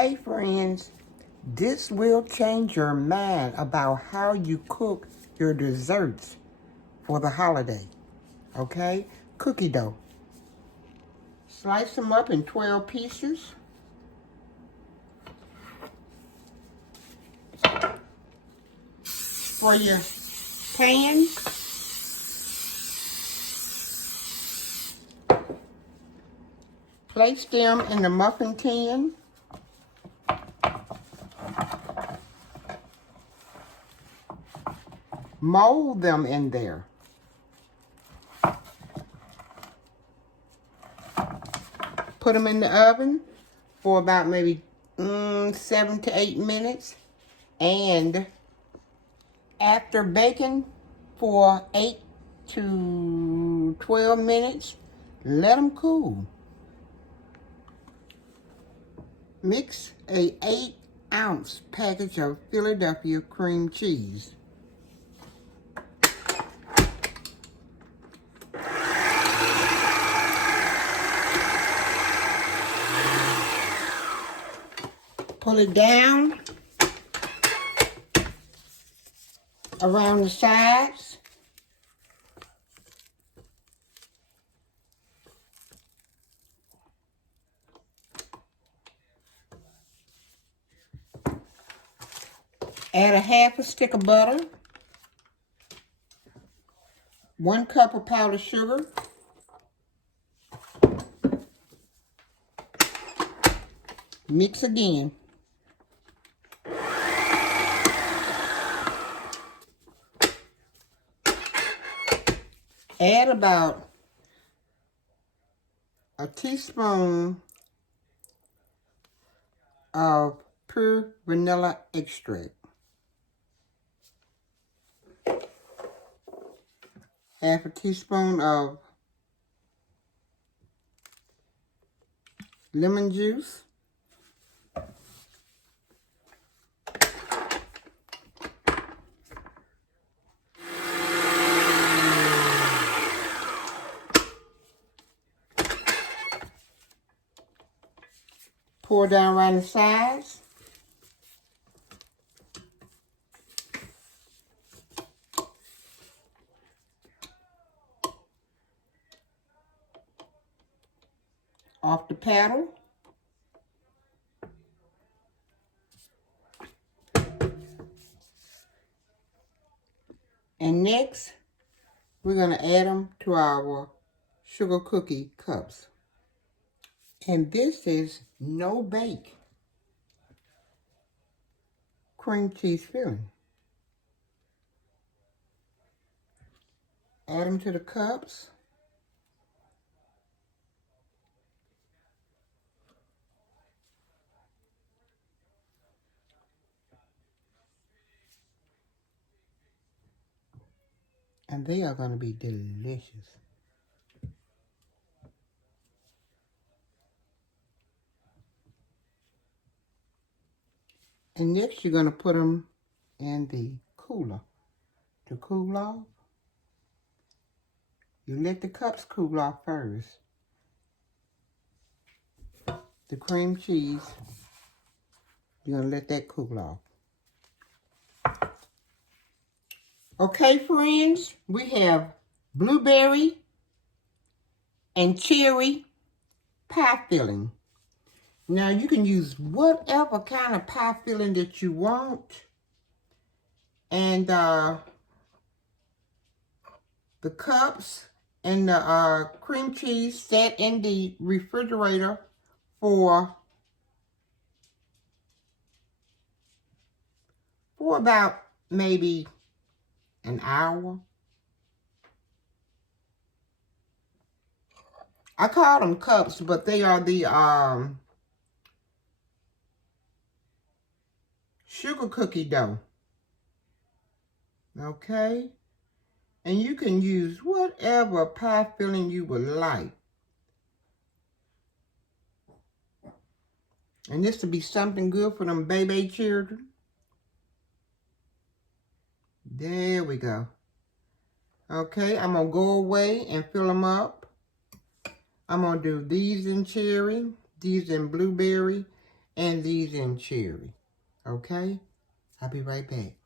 Hey friends, this will change your mind about how you cook your desserts for the holiday. Okay? Cookie dough. Slice them up in 12 pieces. For your pan, place them in the muffin tin. Mold them in there. Put them in the oven for about maybe 7 to 8 minutes. And after baking for 8 to 12 minutes, let them cool. Mix a 8-ounce package of Philadelphia cream cheese. Pull it down around the sides. Add a half a stick of butter, 1 cup of powdered sugar, mix again. Add about a teaspoon of pure vanilla extract. Half a teaspoon of lemon juice. Pour down around the sides. Off the paddle. And next, we're going to add them to our sugar cookie cups. And this is no bake cream cheese filling. Add them to the cups. And they are going to be delicious. And next you're going to put them in the cooler to cool off. You let the cups cool off first. The cream cheese, you're going to let that cool off. Okay, friends, we have blueberry and cherry pie filling. Now, you can use whatever kind of pie filling that you want. And the cups and the cream cheese set in the refrigerator for about maybe an hour. I call them cups, but they are the sugar cookie dough. Okay? And you can use whatever pie filling you would like. And this will be something good for them baby children. There we go. Okay, I'm going to go away and fill them up. I'm going to do these in cherry, these in blueberry, and these in cherry. Okay? I'll be right back.